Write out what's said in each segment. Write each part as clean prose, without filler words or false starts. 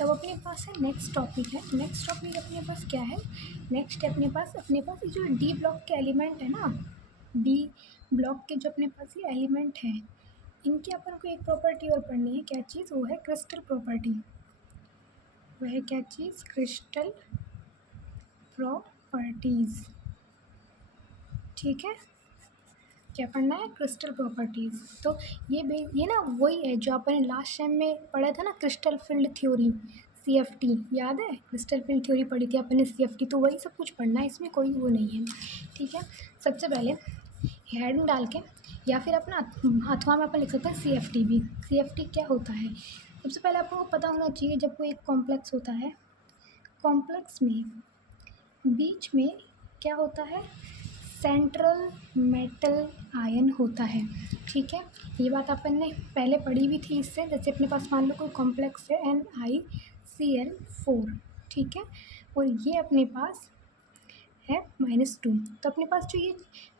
तब अपने पास है नेक्स्ट टॉपिक है। नेक्स्ट टॉपिक अपने पास क्या है, नेक्स्ट अपने पास ये जो डी ब्लॉक के एलिमेंट है ना, डी ब्लॉक के जो अपने पास ये एलिमेंट है, इनकी अपन को एक प्रॉपर्टी और पढ़नी है। क्या चीज़? वो है क्रिस्टल प्रॉपर्टी। वह है क्या चीज़? Crystal properties. ठीक है, क्या पढ़ना है? Crystal properties. तो ये ना वही है जो अपन लास्ट टाइम में पढ़ा था ना, क्रिस्टल फील्ड थ्योरी, CFT। याद है? क्रिस्टल फील्ड थ्योरी पढ़ी थी अपन ने, CFT। तो वही सब कुछ पढ़ना है, इसमें कोई वो नहीं है। ठीक है, सबसे पहले हेड में डाल के या फिर अपना अथवा में अपन लिख सकते हैं CFT भी। CFT क्या होता है? सबसे पहले आपको पता होना चाहिए, जब कोई एक कॉम्प्लेक्स होता है, कॉम्प्लेक्स में बीच में क्या होता है? सेंट्रल मेटल आयन होता है। ठीक है, ये बात अपन ने पहले पढ़ी भी थी इससे। जैसे अपने पास मान लो कोई कॉम्प्लेक्स है NiCl4। ठीक है, और ये अपने पास है -2। तो अपने पास जो ये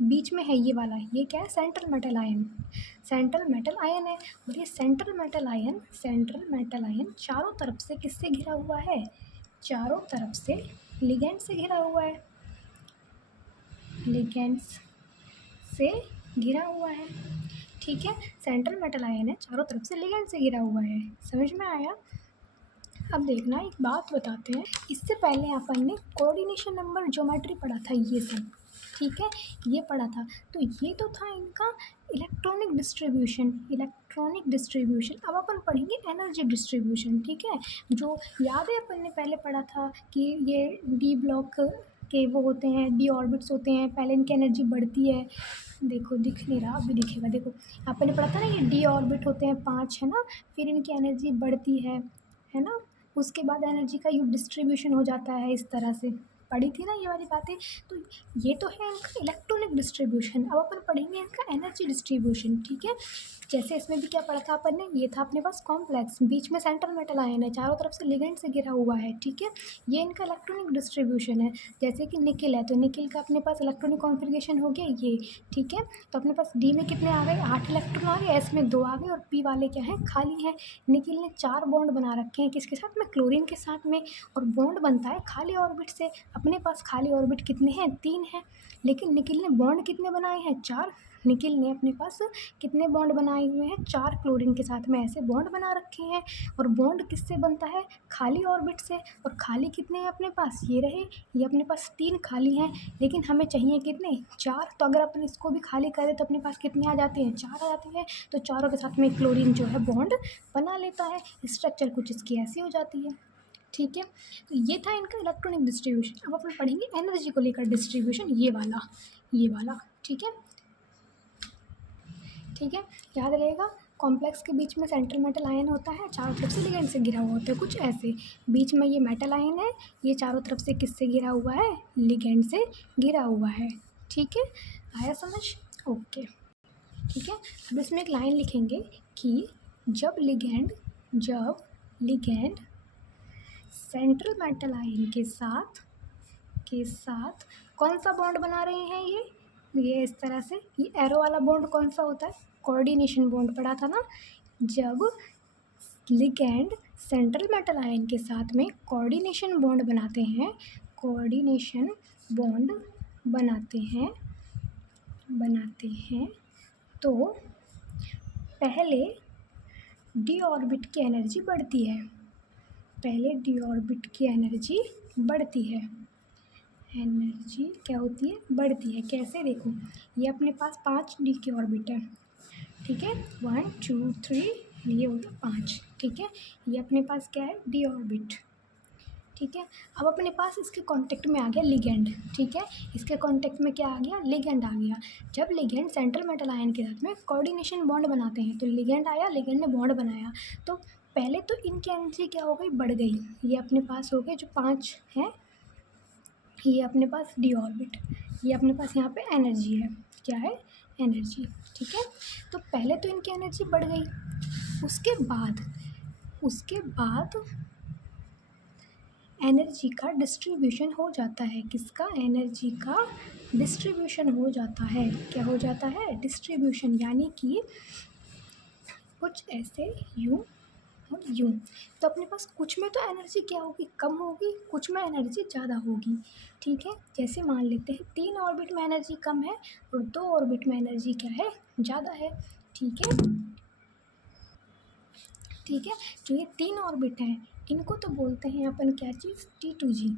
बीच में है ये वाला, ये क्या है? Central metal ion. Central metal ion है, और ये सेंट्रल मेटल आयन चारों तरफ से किससे घिरा हुआ है? चारों तरफ से लिगेंड से घिरा हुआ है। लिगेंड्स से घिरा हुआ है। ठीक है, सेंट्रल मेटल आयन है, चारों तरफ से लिगेंड से घिरा हुआ है। समझ में आया? अब देखना, एक बात बताते हैं, इससे पहले अपन ने कोऑर्डिनेशन नंबर ज्योमेट्री पढ़ा था, ये सब। ठीक है, ये पढ़ा था। तो ये तो था इनका इलेक्ट्रॉनिक डिस्ट्रीब्यूशन। अब अपन पढ़ेंगे एनर्जी डिस्ट्रीब्यूशन। ठीक है, जो याद है अपन ने पहले पढ़ा था कि ये डी ब्लॉक के वो होते हैं, डी ऑर्बिट्स होते हैं, पहले इनकी एनर्जी बढ़ती है। देखो, दिख नहीं रहा, अभी दिखेगा। देखो, अपन ने पढ़ा था ना, ये डी ऑर्बिट होते हैं 5, है ना, फिर इनकी एनर्जी बढ़ती है ना, उसके बाद एनर्जी का यू डिस्ट्रीब्यूशन हो जाता है, इस तरह से पढ़ी थी ना ये वाली बातें। तो ये तो है इनका इलेक्ट्रॉनिक डिस्ट्रीब्यूशन। अब अपन पढ़ेंगे इनका एनर्जी डिस्ट्रीब्यूशन। ठीक है, जैसे इसमें भी क्या पढ़ा था अपन ने, ये था अपने पास कॉम्प्लेक्स, बीच में सेंट्रल मेटल आयन है, चारों तरफ से लिगेंड से घिरा हुआ है। ठीक है, ये इनका इलेक्ट्रॉनिक डिस्ट्रीब्यूशन है। जैसे कि निकिल है, तो निकिल का अपने पास इलेक्ट्रॉनिक कॉन्फ़िगरेशन हो गया ये। ठीक है, तो अपने पास डी में कितने आ गए? 8 इलेक्ट्रॉन आ गए, एस में 2 आ गए, और पी वाले क्या है? खाली है। निकिल ने 4 बॉन्ड बना रखे हैं, किसके साथ में? क्लोरीन के साथ में। और बॉन्ड बनता है खाली ऑर्बिट से। अपने पास खाली ऑर्बिट कितने हैं? 3 हैं। लेकिन निकिल ने बॉन्ड कितने बनाए हैं? 4। निकिल ने अपने पास कितने बॉन्ड बनाए हुए हैं? 4 क्लोरीन के साथ में ऐसे बॉन्ड बना रखे हैं। और बॉन्ड किससे बनता है? खाली ऑर्बिट से। और खाली कितने हैं अपने पास? ये रहे, ये अपने पास 3 खाली हैं, लेकिन हमें चाहिए कितने? 4। तो अगर अपन इसको भी खाली करें तो अपने पास कितने आ जाते हैं? 4 आ जाते हैं। तो चारों के साथ में क्लोरीन जो है बॉन्ड बना लेता है। स्ट्रक्चर कुछ इसकी ऐसी हो जाती है। ठीक है, तो ये था इनका इलेक्ट्रॉनिक डिस्ट्रीब्यूशन। अब अपन पढ़ेंगे एनर्जी को लेकर डिस्ट्रीब्यूशन, ये वाला। ठीक है, ठीक है, याद रहेगा। कॉम्प्लेक्स के बीच में सेंट्रल मेटल आयन होता है, चारों तरफ से लिगेंड से घिरा हुआ होता है, कुछ ऐसे। बीच में ये मेटल आयन है, ये चारों तरफ से किससे घिरा हुआ है? लिगेंड से घिरा हुआ है। ठीक है, आया समझ? ओके, ठीक है। अब इसमें एक लाइन लिखेंगे कि जब लिगेंड सेंट्रल मेटल आयन के साथ कौन सा बॉन्ड बना रहे हैं? ये इस तरह से, ये एरो वाला बॉन्ड कौन सा होता है? कोऑर्डिनेशन बॉन्ड पढ़ा था ना। जब लिगेंड सेंट्रल मेटल आयन के साथ में कोऑर्डिनेशन बॉन्ड बनाते हैं, तो पहले डी ऑर्बिट की एनर्जी बढ़ती है। एनर्जी क्या होती है? बढ़ती है। कैसे? देखो, ये अपने पास 5 डी के ऑर्बिट है। ठीक है, 1 2 3, ये होता है 5। ठीक है, ये अपने पास क्या है? D orbit. ठीक है, अब अपने पास इसके कांटेक्ट में आ गया लिगेंड। ठीक है, इसके कांटेक्ट में क्या आ गया? लिगेंड आ गया। जब लिगेंड सेंट्रल मेटल आयन के साथ में कोऑर्डिनेशन बॉन्ड बनाते हैं, तो लिगेंड आया, लिगेंड ने बॉन्ड बनाया, तो पहले तो इनकी एनर्जी क्या हो गई? बढ़ गई। ये अपने पास हो गए जो 5 हैं, ये अपने पास डी ऑर्बिट, ये अपने पास यहाँ पे एनर्जी है। क्या है? एनर्जी। ठीक है, तो पहले तो इनकी एनर्जी बढ़ गई। उसके बाद एनर्जी का डिस्ट्रीब्यूशन हो जाता है। किसका? एनर्जी का डिस्ट्रीब्यूशन हो जाता है। क्या हो जाता है? डिस्ट्रीब्यूशन, यानी कि कुछ ऐसे यूँ और यू। तो अपने पास कुछ में तो एनर्जी क्या होगी, कम होगी, कुछ में एनर्जी ज़्यादा होगी। ठीक है, जैसे मान लेते हैं 3 ऑर्बिट में एनर्जी कम है और 2 ऑर्बिट में एनर्जी क्या है, ज़्यादा है। ठीक है, ठीक है, जो ये 3 ऑर्बिट हैं इनको तो बोलते हैं अपन क्या चीज़, T2G।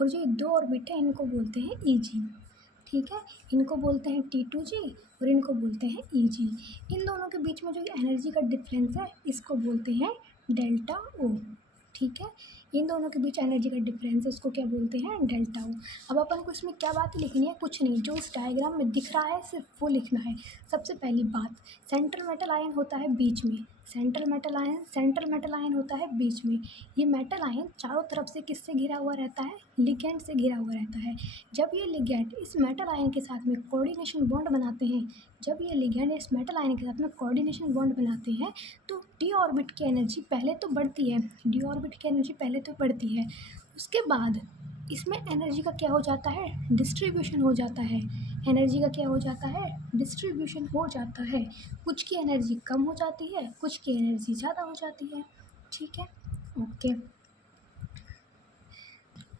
और जो ये 2 ऑर्बिट है इनको बोलते हैं EG। ठीक है, इनको बोलते हैं T2G और इनको बोलते हैं EG। इन दोनों के बीच में जो एनर्जी का डिफरेंस है इसको बोलते हैं डेल्टा O। ठीक है, इन दोनों के बीच एनर्जी का डिफरेंस है, उसको क्या बोलते हैं, डेल्टा O। अब अपन को इसमें क्या बात लिखनी है, कुछ नहीं, जो इस डायग्राम में दिख रहा है सिर्फ वो लिखना है। सबसे पहली बात, सेंट्रल मेटल आयन होता है बीच में, सेंट्रल मेटल आयन होता है बीच में। ये मेटल आयन चारों तरफ से किससे घिरा हुआ रहता है, लिगेंड से घिरा हुआ रहता है। जब ये लिगेंड इस मेटल आयन के साथ में कोऑर्डिनेशन बॉन्ड बनाते हैं, जब ये लिगेंड इस मेटल आयन के साथ में कोऑर्डिनेशन बॉन्ड बनाते हैं तो डी ऑर्बिट की एनर्जी पहले तो बढ़ती है, डी ऑर्बिट की एनर्जी पहले तो बढ़ती है, उसके बाद इसमें एनर्जी का क्या हो जाता है, डिस्ट्रीब्यूशन हो जाता है। एनर्जी का क्या हो जाता है, डिस्ट्रीब्यूशन हो जाता है। कुछ की एनर्जी कम हो जाती है, कुछ की एनर्जी ज़्यादा हो जाती है। ठीक है, ओके,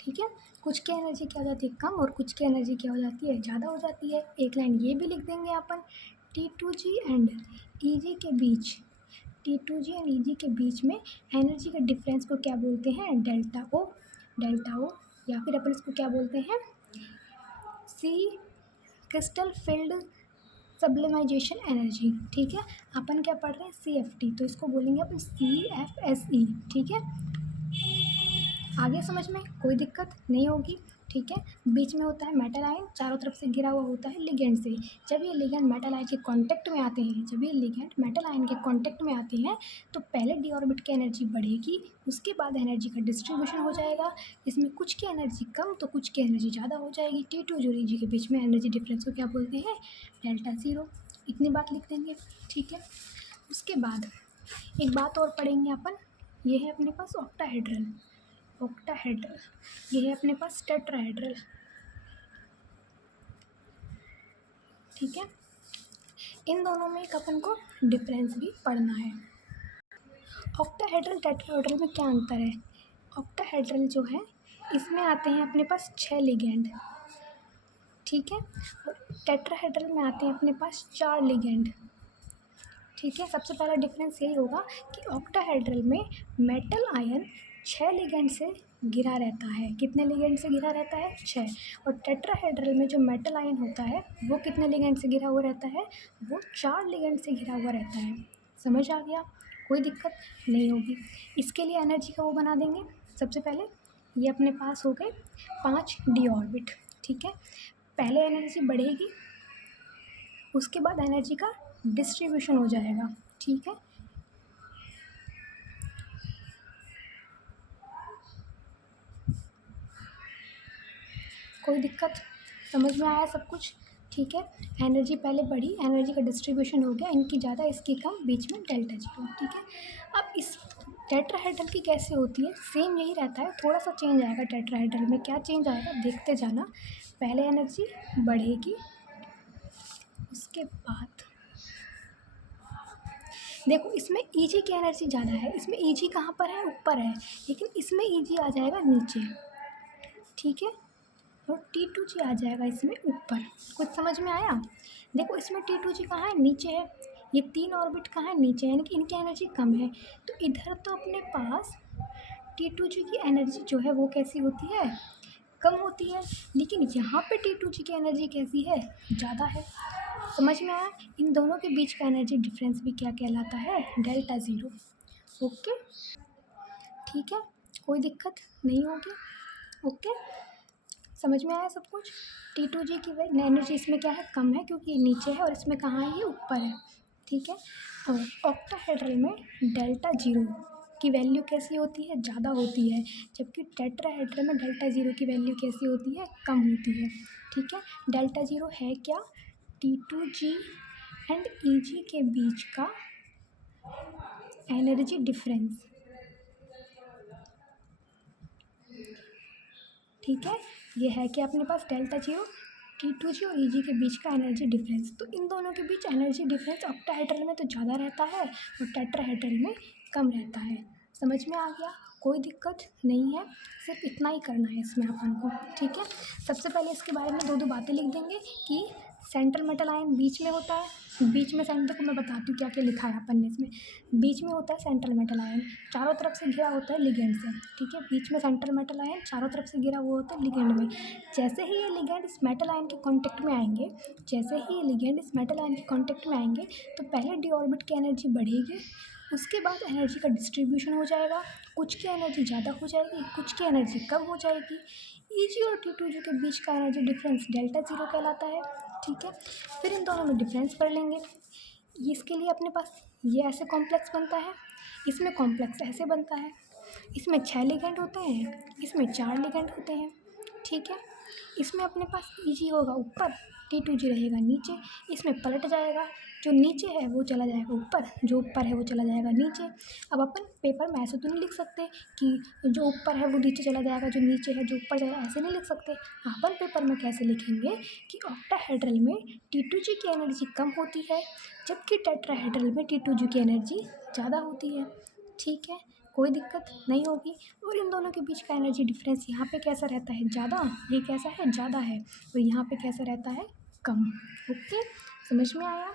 ठीक है, कुछ की एनर्जी क्या हो जाती है, कम, और कुछ की एनर्जी क्या हो जाती है, ज़्यादा हो जाती है। एक लाइन ये भी लिख देंगे अपन, T2G एंड EG के बीच, T2G एंड EG के बीच में एनर्जी के डिफरेंस को क्या बोलते हैं, डेल्टा O, डेल्टा O। या फिर अपन इसको क्या बोलते हैं, सी क्रिस्टल फील्ड सब्लिमाइजेशन एनर्जी। ठीक है, अपन क्या पढ़ रहे हैं, CFT, तो इसको बोलेंगे अपन CFSE। ठीक है, आगे समझ में कोई दिक्कत नहीं होगी। ठीक है, बीच में होता है मेटल आयन, चारों तरफ से घिरा हुआ होता है लिगेंड से। जब ये लिगेंड मेटल आयन के कांटेक्ट में आते हैं, जब ये लिगेंड मेटल आयन के कांटेक्ट में आते हैं तो पहले डी ऑर्बिट की एनर्जी बढ़ेगी, उसके बाद एनर्जी का डिस्ट्रीब्यूशन हो जाएगा। इसमें कुछ की एनर्जी कम तो कुछ की एनर्जी ज़्यादा हो जाएगी। T2 और EG के बीच में एनर्जी डिफरेंस को क्या बोलते हैं, डेल्टा ज़ीरो। इतनी बात लिख देंगे। ठीक है, उसके बाद एक बात और पढ़ेंगे अपन, ये है अपने पास ऑक्टाहेड्रल, ऑक्टाहेड्रल, ये है अपने पास टेट्राहेड्रल। ठीक है, इन दोनों में एक अपन को डिफरेंस भी पढ़ना है। ऑक्टाहेड्रल टेट्राहेड्रल में क्या अंतर है, ऑक्टाहेड्रल जो है इसमें आते हैं अपने पास 6 लिगेंड। ठीक है, और टेट्राहेड्रल में आते हैं अपने पास 4 लिगेंड। ठीक है, सबसे पहला डिफरेंस यही होगा कि ऑक्टाहेड्रल में मेटल आयन 6 लिगेंड से घिरा रहता है। कितने लिगेंड से घिरा रहता है, 6। और टेट्राहेड्रल में जो मेटल आयन होता है वो कितने लिगेंड से घिरा हुआ रहता है, वो 4 लिगेंड से घिरा हुआ रहता है। समझ आ गया, कोई दिक्कत नहीं होगी। इसके लिए एनर्जी का वो बना देंगे। सबसे पहले ये अपने पास हो गए 5 डी ऑर्बिट। ठीक है, पहले एनर्जी बढ़ेगी, उसके बाद एनर्जी का डिस्ट्रीब्यूशन हो जाएगा। ठीक है, कोई दिक्कत, समझ में आया सब कुछ। ठीक है, एनर्जी पहले बढ़ी, एनर्जी का डिस्ट्रीब्यूशन हो गया, इनकी ज़्यादा इसकी कम, बीच में डेल्टा जीरो। ठीक है, अब इस टेट्राहेड्रल की कैसे होती है, सेम यही रहता है, थोड़ा सा चेंज आएगा टेट्राहेड्रल में। क्या चेंज आएगा देखते जाना। पहले एनर्जी बढ़ेगी, उसके बाद देखो इसमें EG की एनर्जी ज़्यादा है, इसमें EG कहाँ पर है, ऊपर है, लेकिन इसमें EG आ जाएगा नीचे। ठीक है, और T2G आ जाएगा इसमें ऊपर। कुछ समझ में आया, देखो इसमें T2G कहाँ है, नीचे है, ये 3 ऑर्बिट कहाँ है, नीचे है, यानी कि इनकी एनर्जी कम है। तो इधर तो अपने पास T2G की एनर्जी जो है वो कैसी होती है, कम होती है, लेकिन यहाँ पे T2G की एनर्जी कैसी है, ज़्यादा है। समझ में आया, इन दोनों के बीच का एनर्जी डिफरेंस भी क्या कहलाता है, डेल्टा ज़ीरो। ओके, ठीक है, कोई दिक्कत नहीं होगी। ओके, समझ में आया सब कुछ। T2G की एनर्जी इसमें क्या है, कम है, क्योंकि ये नीचे है, और इसमें कहाँ है, ये ऊपर है। ठीक है, और ऑक्टाहेड्रल में डेल्टा ज़ीरो की वैल्यू कैसी होती है, ज़्यादा होती है, जबकि टेट्राहेड्रल में डेल्टा ज़ीरो की वैल्यू कैसी होती है, कम होती है। ठीक है, डेल्टा ज़ीरो है क्या, T2G एंड EG के बीच का एनर्जी डिफरेंस। ठीक है, ये है कि अपने पास डेल्टा जीरो, T2G और EG के बीच का एनर्जी डिफरेंस। तो इन दोनों के बीच एनर्जी डिफरेंस ऑक्टाहेड्रल में तो ज़्यादा रहता है और टेट्राहेड्रल में कम रहता है। समझ में आ गया? कोई दिक्कत नहीं है, सिर्फ इतना ही करना है इसमें अपन को, ठीक है। सबसे पहले इसके बारे में दो दो बातें लिख देंगे कि सेंट्रल मेटल आयन बीच में होता है, बीच में सेंटर को मैं बताती हूँ क्या क्या लिखा है अपन ने इसमें। बीच में होता है सेंट्रल मेटल आयन, चारों तरफ से घिरा होता है लिगेंड से, ठीक है। बीच में सेंट्रल मेटल आयन चारों तरफ से घिरा हुआ होता है लिगेंड में। जैसे ही ये लिगेंड इस मेटल आयन के कॉन्टेक्ट में आएंगे, जैसे ही ये लिगेंड इस मेटल आयन के कॉन्टेक्ट में आएंगे, तो पहले डी ऑर्बिट की एनर्जी बढ़ेगी, उसके बाद एनर्जी का डिस्ट्रीब्यूशन हो जाएगा। कुछ की एनर्जी ज़्यादा हो जाएगी, कुछ की एनर्जी कम हो जाएगी। ईजी और T2G के बीच का एनर्जी डिफरेंस डेल्टा ज़ीरो कहलाता है, ठीक है। फिर इन दोनों में डिफरेंस कर लेंगे। इसके लिए अपने पास ये ऐसे कॉम्प्लेक्स बनता है, इसमें कॉम्प्लेक्स ऐसे बनता है। इसमें 6 लिगेंड होते हैं, इसमें 4 लिगेंड होते हैं, ठीक है। इसमें अपने पास Eg होगा ऊपर, T2G रहेगा नीचे। इसमें पलट जाएगा, जो नीचे है वो चला जाएगा ऊपर, जो ऊपर है वो चला जाएगा नीचे। अब अपन पेपर में ऐसे तो नहीं लिख सकते कि जो ऊपर है वो नीचे चला जाएगा, जो नीचे है जो ऊपर जाएगा, ऐसे नहीं लिख सकते। अपन पेपर में कैसे लिखेंगे कि ऑक्टाहेड्रल में T2G की एनर्जी कम होती है, जबकि टेट्राहेड्रल में T2G की एनर्जी ज़्यादा होती है, ठीक है। कोई दिक्कत नहीं होगी। और इन दोनों के बीच का एनर्जी डिफरेंस यहाँ पे कैसा रहता है, ज़्यादा, ये कैसा है, ज़्यादा है, और यहाँ पे कैसा रहता है, कम। ओके, समझ में आया?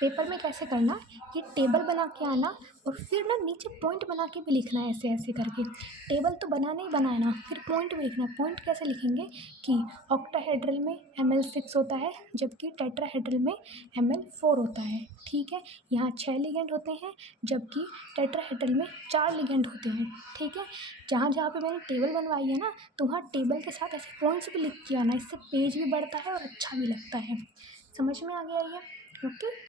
पेपर में कैसे करना, ये टेबल बना के आना और फिर ना नीचे पॉइंट बना के भी लिखना है, ऐसे ऐसे करके। टेबल तो बनाना ही बनाना, फिर पॉइंट भी लिखना। पॉइंट कैसे लिखेंगे कि ऑक्टाहेड्रल में Ml6 होता है, जबकि टेट्राहेड्रल में Ml4 होता है, ठीक है। यहाँ 6 लिगेंड होते हैं, जबकि टेट्राहेड्रल में 4 लिगेंड होते हैं, ठीक है। जहाँ जहाँ पे मैंने टेबल बनवाई है ना, तो वहाँ टेबल के साथ ऐसे पॉइंट्स भी लिख के आना, इससे पेज भी बढ़ता है और अच्छा भी लगता है। समझ में आ गया ये? ओके।